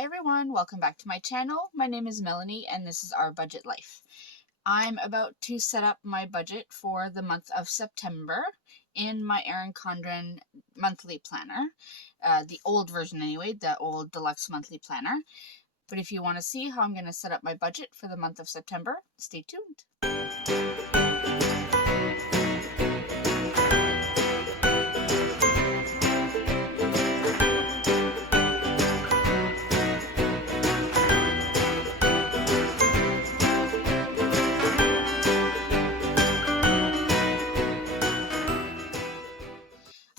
Hi everyone, welcome back to my channel. My name is Melanie and this is Our Budget Life. I'm about to set up my budget for the month of September in my Erin Condren Monthly Planner. The old version anyway, the old Deluxe Monthly Planner. But if you want to see how I'm going to set up my budget for the month of September, stay tuned.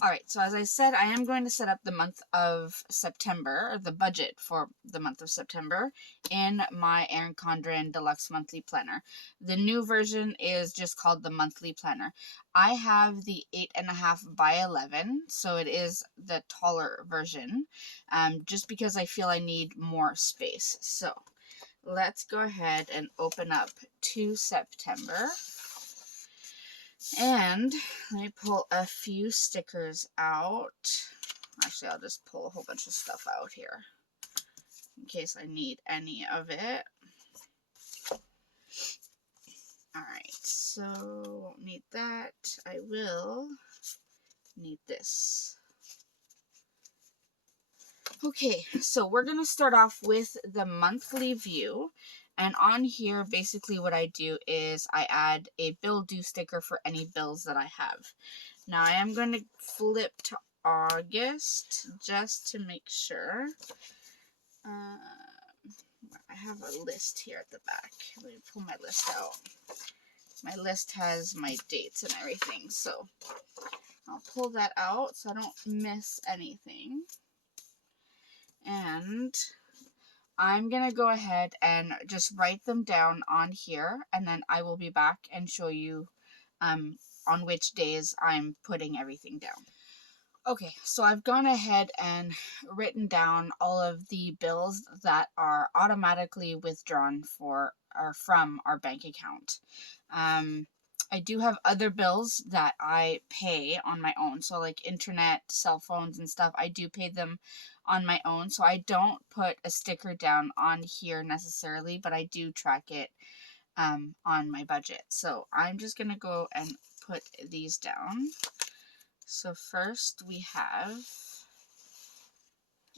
Alright, so as I said, I am going to set up the month of September, or the budget for the month of September, in my Erin Condren Deluxe Monthly Planner. The new version is just called the Monthly Planner. I have the 8.5 by 11, so it is the taller version, just because I feel I need more space. So let's go ahead and open up to September. And let me pull a few stickers out. Actually, I'll just pull a whole bunch of stuff out here in case I need any of it. Alright, so won't need that. I will need this. Okay, so we're going to start off with the monthly view. And on here, basically what I do is I add a bill due sticker for any bills that I have. Now I am going to flip to August just to make sure. I have a list here at the back. Let me pull my list out. My list has my dates and everything, so I'll pull that out so I don't miss anything. And I'm going to go ahead and just write them down on here, and then I will be back and show you on which days I'm putting everything down. Okay, so I've gone ahead and written down all of the bills that are automatically withdrawn from our bank account. I do have other bills that I pay on my own. So like internet, cell phones and stuff, I do pay them on my own. So I don't put a sticker down on here necessarily, but I do track it on my budget. So I'm just going to go and put these down. So first we have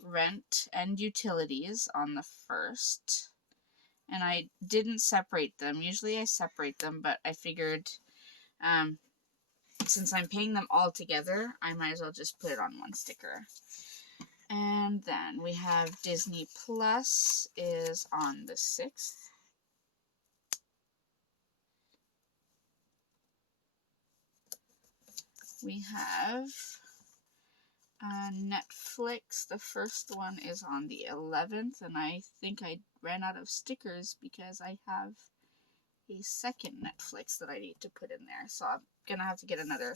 rent and utilities on the first. And I didn't separate them. Usually I separate them, but I figured since I'm paying them all together, I might as well just put it on one sticker. And then we have Disney Plus is on the 6th. We have Netflix. The first one is on the 11th, and I think I ran out of stickers because I have a second Netflix that I need to put in there. So I'm gonna have to get another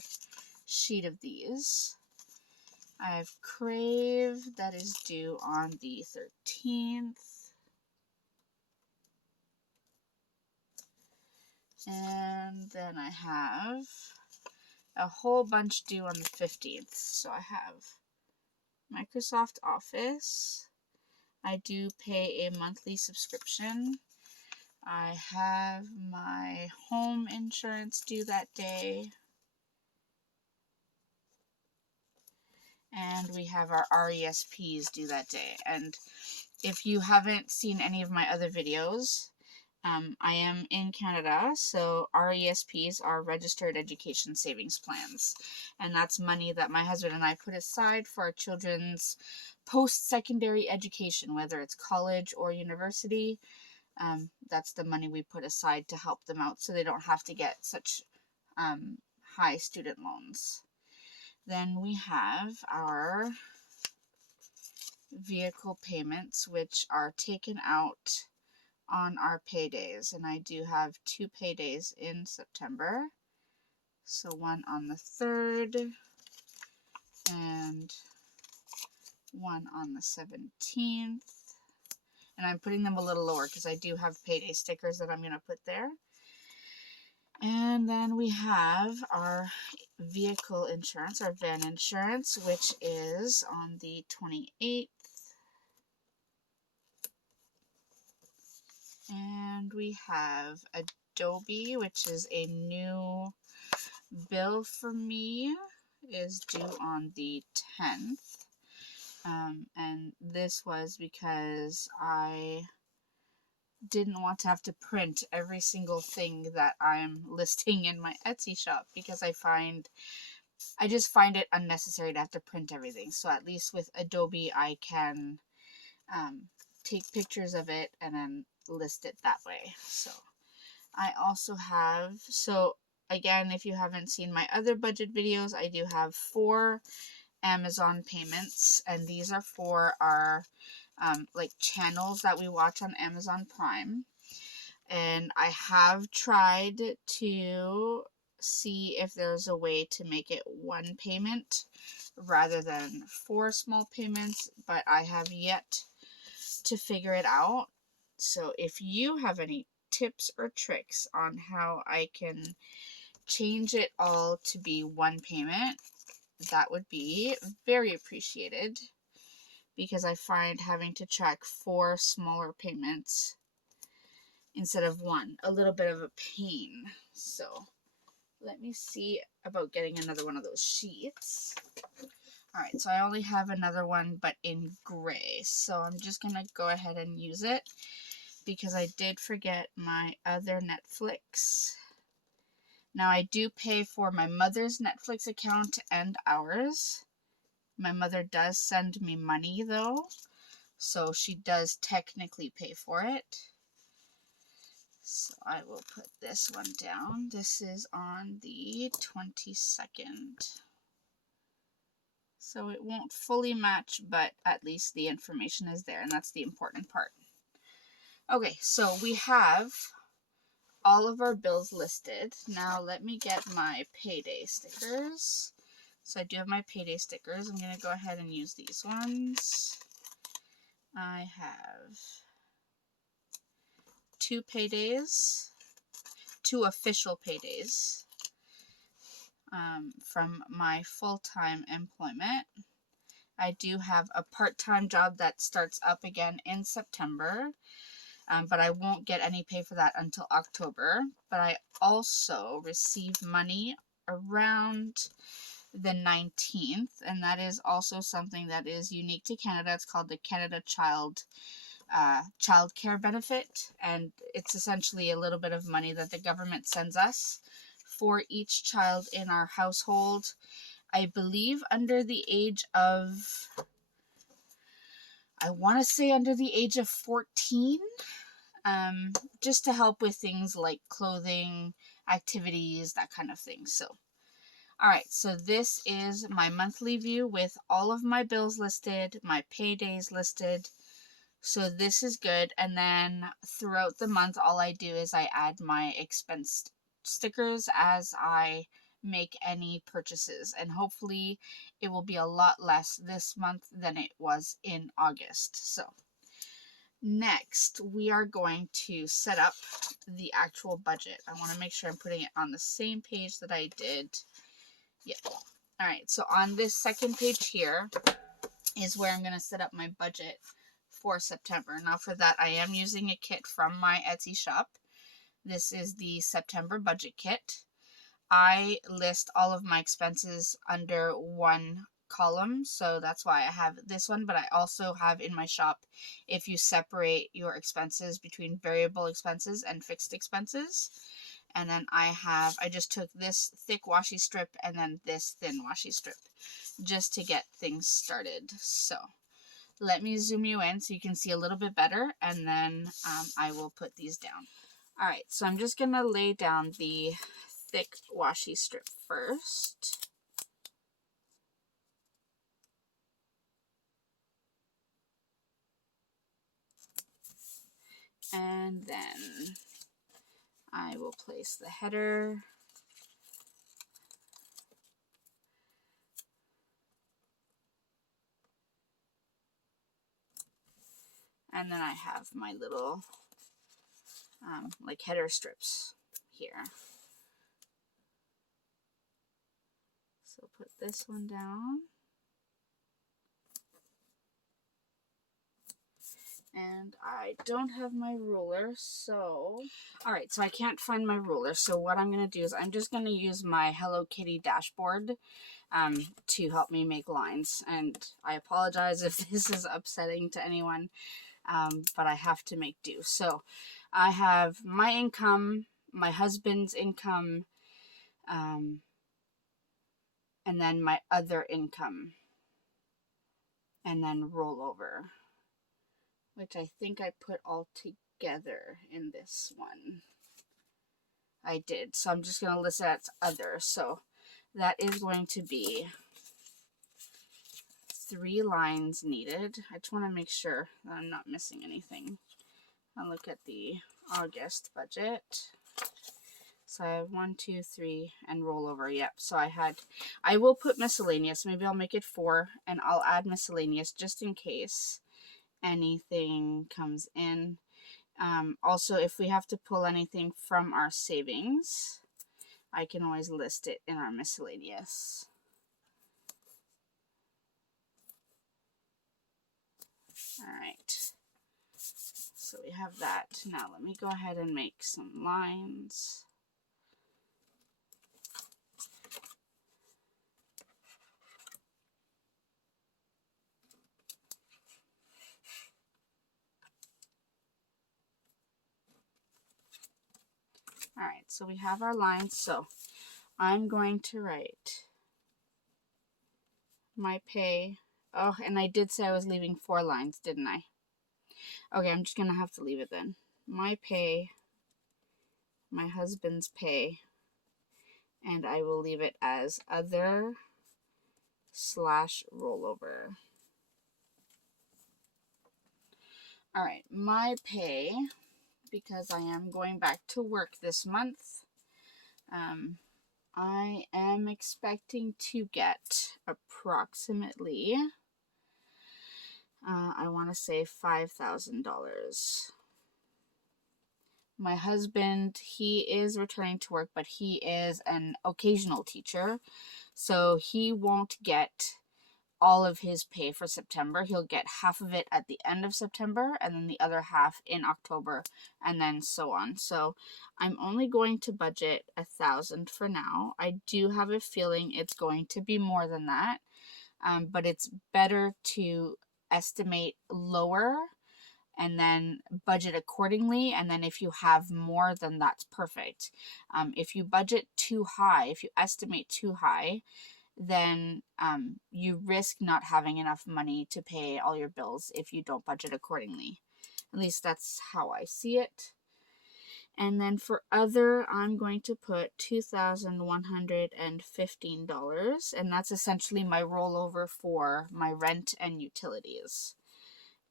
sheet of these. I have Crave that is due on the 13th. And then I have a whole bunch due on the 15th. So I have Microsoft Office. I do pay a monthly subscription. I have my home insurance due that day. And we have our RESPs due that day. And if you haven't seen any of my other videos, I am in Canada, so RESPs are Registered Education Savings Plans. And that's money that my husband and I put aside for our children's post-secondary education, whether it's college or university. That's the money we put aside to help them out so they don't have to get such high student loans. Then we have our vehicle payments, which are taken out on our paydays. And I do have 2 paydays in September. So one on the 3rd and one on the 17th. And I'm putting them a little lower because I do have payday stickers that I'm going to put there. And then we have our vehicle insurance, our van insurance, which is on the 28th. we have Adobe, which is a new bill for me, is due on the 10th. And this was because I didn't want to have to print every single thing that I'm listing in my Etsy shop, because I just find it unnecessary to have to print everything. So at least with Adobe, I can take pictures of it and then list it that way. So I also have, so again, if you haven't seen my other budget videos, I do have 4 Amazon payments, and these are for our like channels that we watch on Amazon Prime. And I have tried to see if there's a way to make it 1 payment rather than 4 small payments, but I have yet to figure it out. So if you have any tips or tricks on how I can change it all to be 1 payment, that would be very appreciated, because I find having to track 4 smaller payments instead of 1 a little bit of a pain. So let me see about getting another one of those sheets. Alright, so I only have another one, but in gray. So I'm just going to go ahead and use it, because I did forget my other Netflix. Now, I do pay for my mother's Netflix account and ours. My mother does send me money, though, so she does technically pay for it. So I will put this one down. This is on the 22nd. So it won't fully match, but at least the information is there, and that's the important part. Okay, so we have all of our bills listed. Now let me get my payday stickers. So I do have my payday stickers. I'm going to go ahead and use these ones. I have 2 paydays, 2 official paydays from my full-time employment. I do have a part-time job that starts up again in September, but I won't get any pay for that until October. But I also receive money around the 19th, and that is also something that is unique to Canada. It's called the Canada Child Care Benefit, and it's essentially a little bit of money that the government sends us for each child in our household. I believe under the age of, I want to say under the age of 14, just to help with things like clothing, activities, that kind of thing. So, alright, so this is my monthly view with all of my bills listed, my paydays listed. So this is good. And then throughout the month, all I do is I add my expense stickers as I make any purchases, and hopefully it will be a lot less this month than it was in August. So next we are going to set up the actual budget. I want to make sure I'm putting it on the same page that I did. Yep. Alright, so on this second page here is where I'm going to set up my budget for September. Now for that, I am using a kit from my Etsy shop. This is the September budget kit. I list all of my expenses under 1 column, so that's why I have this one, but I also have in my shop, if you separate your expenses between variable expenses and fixed expenses. And then I just took this thick washi strip and then this thin washi strip just to get things started. So let me zoom you in so you can see a little bit better, and then I will put these down. Alright, so I'm just going to lay down the thick washi strip first. And then I will place the header. And then I have my little like header strips here. So put this one down. And I don't have my ruler, so... Alright, so I can't find my ruler, so what I'm going to do is I'm just going to use my Hello Kitty dashboard to help me make lines. And I apologize if this is upsetting to anyone, but I have to make do. So I have my income, my husband's income, and then my other income, and then rollover, which I think I put all together in this one. I did. So I'm just going to list that as other. So that is going to be 3 lines needed. I just want to make sure that I'm not missing anything. I'll look at the August budget. So I have 1, 2, 3, and rollover. Yep. So I will put miscellaneous. Maybe I'll make it 4, and I'll add miscellaneous just in case anything comes in. Also, if we have to pull anything from our savings, I can always list it in our miscellaneous. Alright, so we have that. Now let me go ahead and make some lines. Alright, so we have our lines, so I'm going to write my pay. Oh, and I did say I was leaving 4 lines, didn't I? Okay, I'm just going to have to leave it then. My pay, my husband's pay, and I will leave it as other / rollover. Alright, my pay, because I am going back to work this month, I am expecting to get approximately, I want to say $5,000. My husband, he is returning to work, but he is an occasional teacher, so he won't get all of his pay for September. He'll get half of it at the end of September, and then the other half in October, and then so on. So I'm only going to budget $1,000 for now. I do have a feeling it's going to be more than that, but it's better to estimate lower and then budget accordingly, and then if you have more, then that's perfect. If you budget too high, if you estimate too high, then you risk not having enough money to pay all your bills if you don't budget accordingly. At least that's how I see it. And then for other, I'm going to put $2,115, and that's essentially my rollover for my rent and utilities.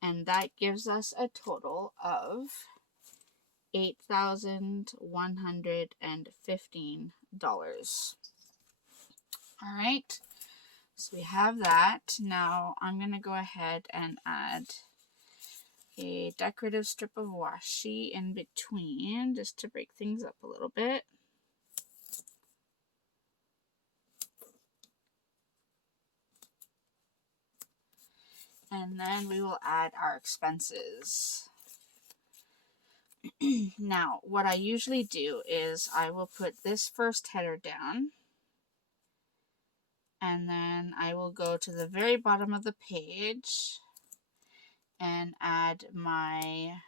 And that gives us a total of $8,115. All right, so we have that. Now I'm going to go ahead and add a decorative strip of washi in between just to break things up a little bit. And then we will add our expenses. Now, what I usually do is I will put this first header down, and then I will go to the very bottom of the page and add my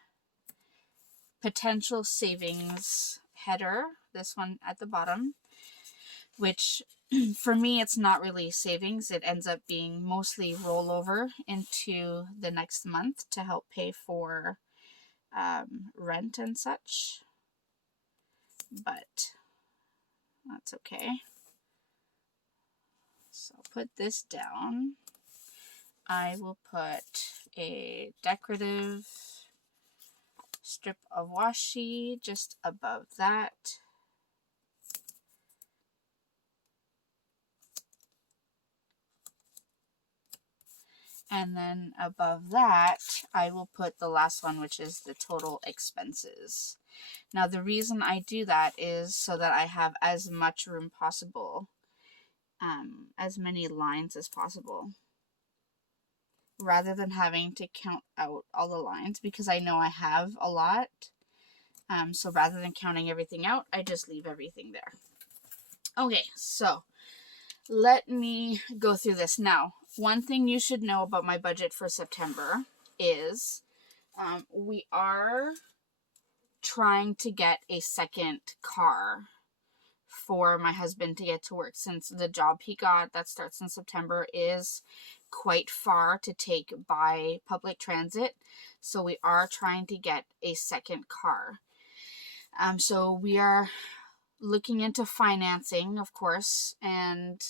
potential savings header, this one at the bottom, which for me it's not really savings. It ends up being mostly rollover into the next month to help pay for rent and such, but that's okay. So I'll put this down. I will put a decorative strip of washi just above that. And then above that, I will put the last one, which is the total expenses. Now, the reason I do that is so that I have as much room possible, as many lines as possible. rather than having to count out all the lines, because I know I have a lot. So rather than counting everything out, I just leave everything there. Okay, so let me go through this now. One thing you should know about my budget for September is we are trying to get a second car for my husband to get to work, since the job he got that starts in September is quite far to take by public transit. So we are trying to get a second car. So we are looking into financing, of course, and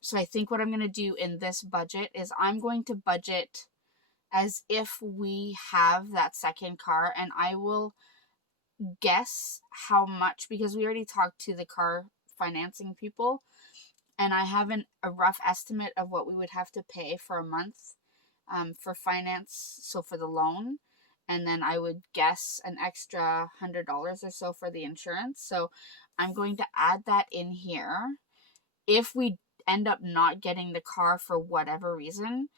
so I think what I'm going to do in this budget is I'm going to budget as if we have that second car, and I will guess how much, because we already talked to the car financing people, and I have a rough estimate of what we would have to pay for a month for finance, so for the loan, and then I would guess an extra $100 or so for the insurance. So I'm going to add that in here. If we end up not getting the car for whatever reason,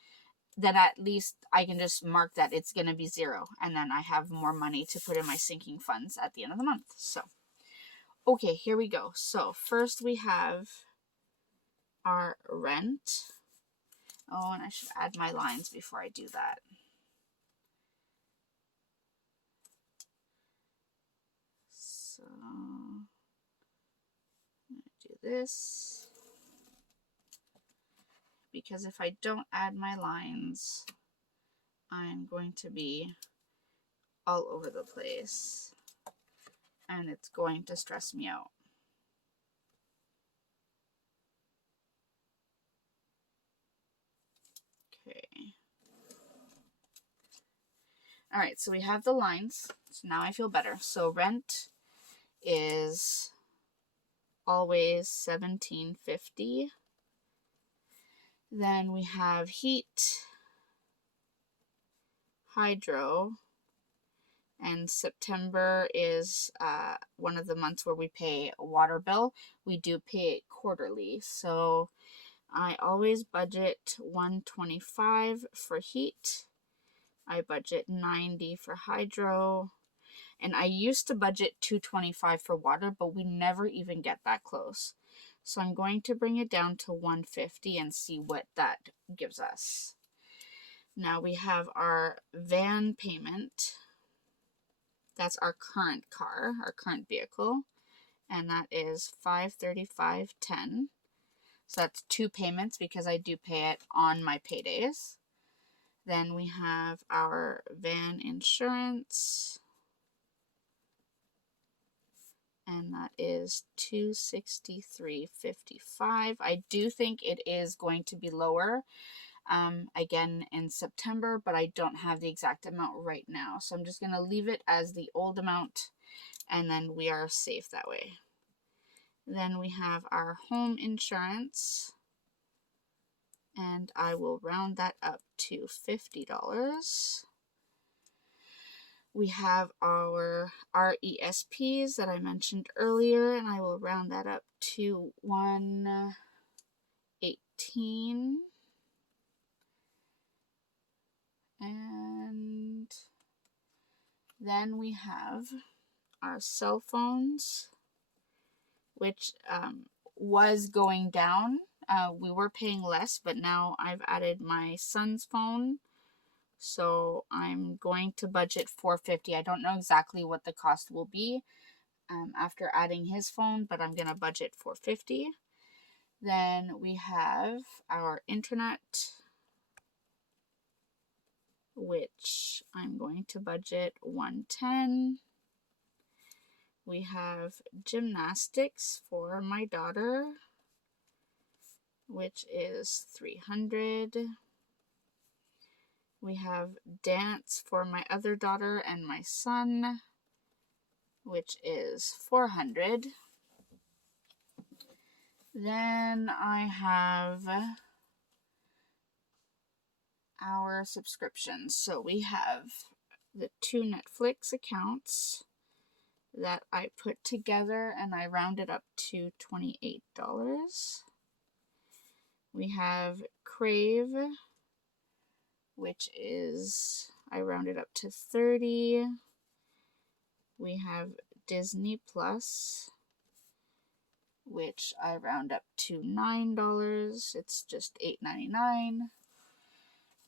then at least I can just mark that it's going to be zero, and then I have more money to put in my sinking funds at the end of the month. So, okay, here we go. So first we have our rent. Oh, and I should add my lines before I do that. So, I'm going to do this, because if I don't add my lines, I'm going to be all over the place, and it's going to stress me out. Okay. All right, so we have the lines. So now I feel better. So rent is always $17.50. Then we have heat, hydro, and September is one of the months where we pay a water bill. We do pay it quarterly, so I always budget $125 for heat. I budget $90 for hydro, and I used to budget $225 for water, but we never even get that close. So I'm going to bring it down to $150 and see what that gives us. Now we have our van payment. That's our current car, our current vehicle, and that is $535.10. So that's 2 payments, because I do pay it on my paydays. Then we have our van insurance, and that is $263.55. I do think it is going to be lower again in September, but I don't have the exact amount right now. So I'm just going to leave it as the old amount, and then we are safe that way. Then we have our home insurance, and I will round that up to $50. We have our RESPs that I mentioned earlier, and I will round that up to $118. And then we have our cell phones, which was going down. We were paying less, but now I've added my son's phone, so I'm going to budget $450. I don't know exactly what the cost will be after adding his phone, but I'm going to budget $450. Then we have our internet, which I'm going to budget $110. We have gymnastics for my daughter, which is $300. We have dance for my other daughter and my son, which is $400. Then I have our subscriptions. So we have the 2 Netflix accounts that I put together, and I rounded up to $28. We have Crave, which is, I rounded up to 30. We have Disney Plus, which I round up to $9. It's just $8.99.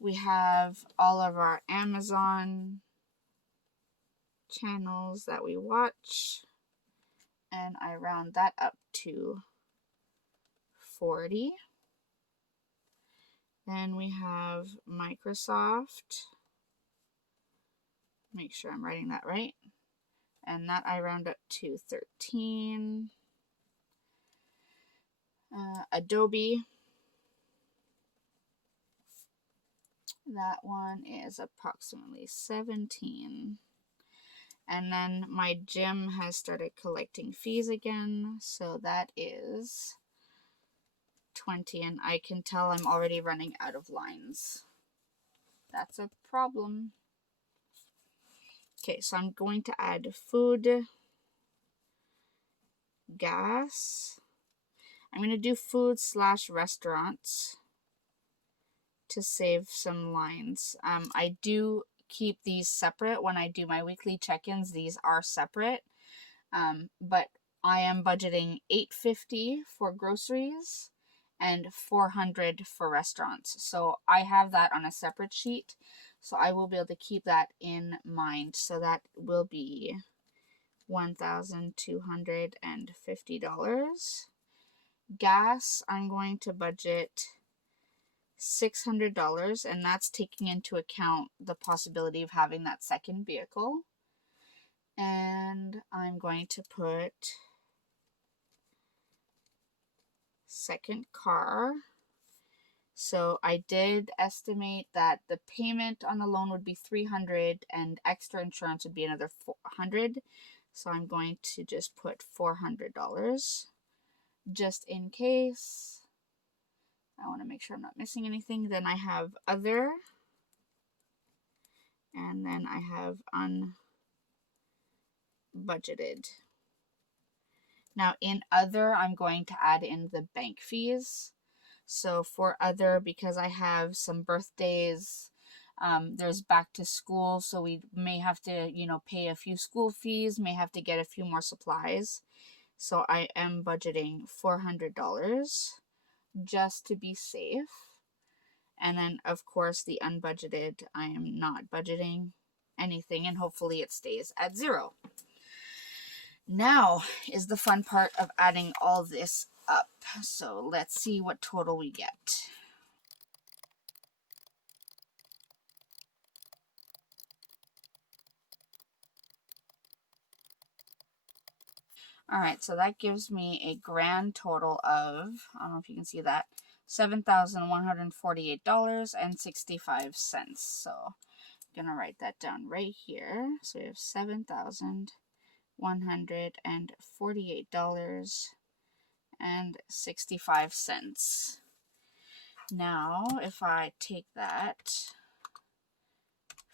We have all of our Amazon channels that we watch, and I round that up to 40. Then we have Microsoft. Make sure I'm writing that right. And that I round up to 13. Adobe. That one is approximately 17. And then my gym has started collecting fees again, so that is 20, and I can tell I'm already running out of lines. That's a problem. Okay, so I'm going to add food, gas. I'm going to do food/restaurants to save some lines. I do keep these separate when I do my weekly check-ins. These are separate, but I am budgeting $850 for groceries and $400 for restaurants. So I have that on a separate sheet, so I will be able to keep that in mind. So that will be $1,250. Gas, I'm going to budget $600, and that's taking into account the possibility of having that second vehicle. And I'm going to put second car. So I did estimate that the payment on the loan would be $300 and extra insurance would be another $400. So I'm going to just put $400 just in case. I want to make sure I'm not missing anything. Then I have other, and then I have unbudgeted. Now in other, I'm going to add in the bank fees. So for other, because I have some birthdays, there's back to school, so we may have to, pay a few school fees, may have to get a few more supplies. So I am budgeting $400 just to be safe. And then, of course, the unbudgeted, I am not budgeting anything, and hopefully it stays at zero. Now is the fun part of adding all this up. So let's see what total we get. All right, so that gives me a grand total of, I don't know if you can see that, $7,148.65. So I'm going to write that down right here. So we have $7,148.65. Now, if I take that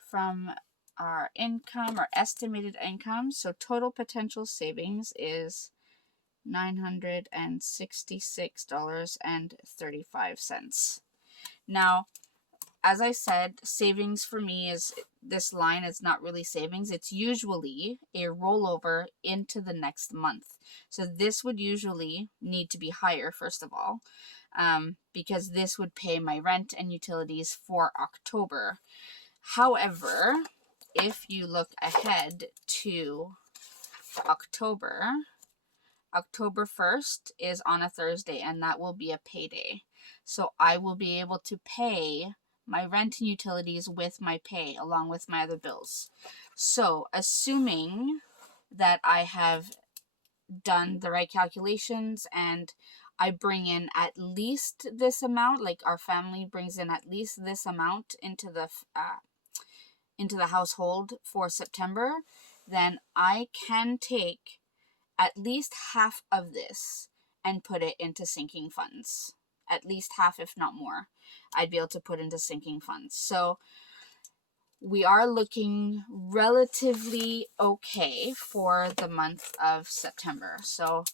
from our income, our estimated income, so total potential savings is $966.35. Now, as I said, savings for me is, this line is not really savings. It's usually a rollover into the next month. So this would usually need to be higher, first of all, because this would pay my rent and utilities for October. However, if you look ahead to October 1st is on a Thursday, and that will be a payday. So I will be able to pay my rent and utilities with my pay along with my other bills. So assuming that I have done the right calculations and I bring in at least this amount, like our family brings in at least this amount into the household for September, then I can take at least half of this and put it into sinking funds. At least half, if not more, I'd be able to put into sinking funds. So we are looking relatively okay for the month of September. So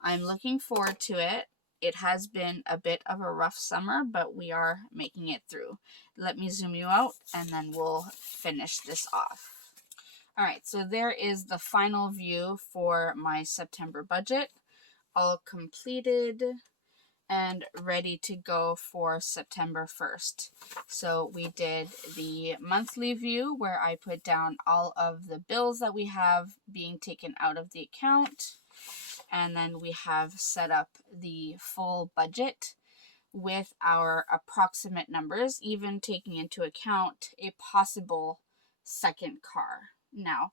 I'm looking forward to it. It has been a bit of a rough summer, but we are making it through. Let me zoom you out and then we'll finish this off. All right, so there is the final view for my September budget, all completed and ready to go for September 1st. So we did the monthly view where I put down all of the bills that we have being taken out of the account. And then we have set up the full budget with our approximate numbers, even taking into account a possible second car. Now,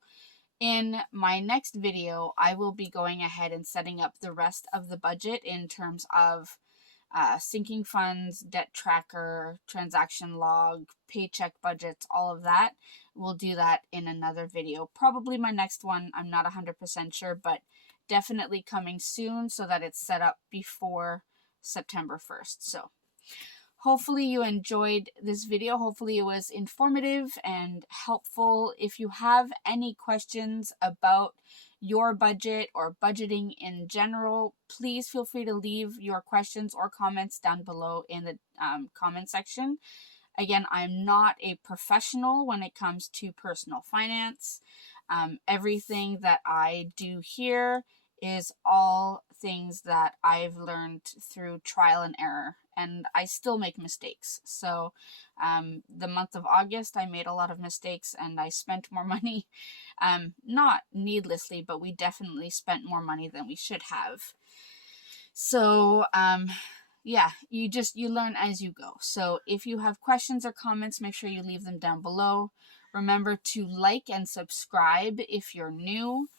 in my next video, I will be going ahead and setting up the rest of the budget in terms of sinking funds, debt tracker, transaction log, paycheck budgets, all of that. We'll do that in another video. Probably my next one, I'm not 100% sure, but definitely coming soon so that it's set up before September 1st. So hopefully you enjoyed this video. Hopefully it was informative and helpful. If you have any questions about your budget or budgeting in general, please feel free to leave your questions or comments down below in the comment section. Again, I'm not a professional when it comes to personal finance. Everything that I do here is all things that I've learned through trial and error, and I still make mistakes. So the month of August, I made a lot of mistakes and I spent more money, not needlessly, but we definitely spent more money than we should have. So yeah, you learn as you go. So if you have questions or comments, make sure you leave them down below. Remember to like and subscribe if you're new.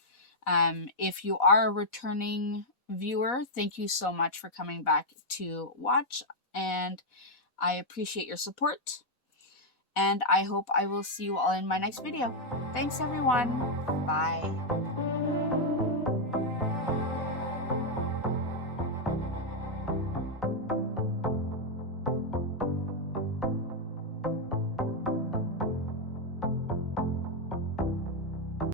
If you are a returning viewer, thank you so much for coming back to watch, and I appreciate your support, and I hope I will see you all in my next video. Thanks everyone. Bye.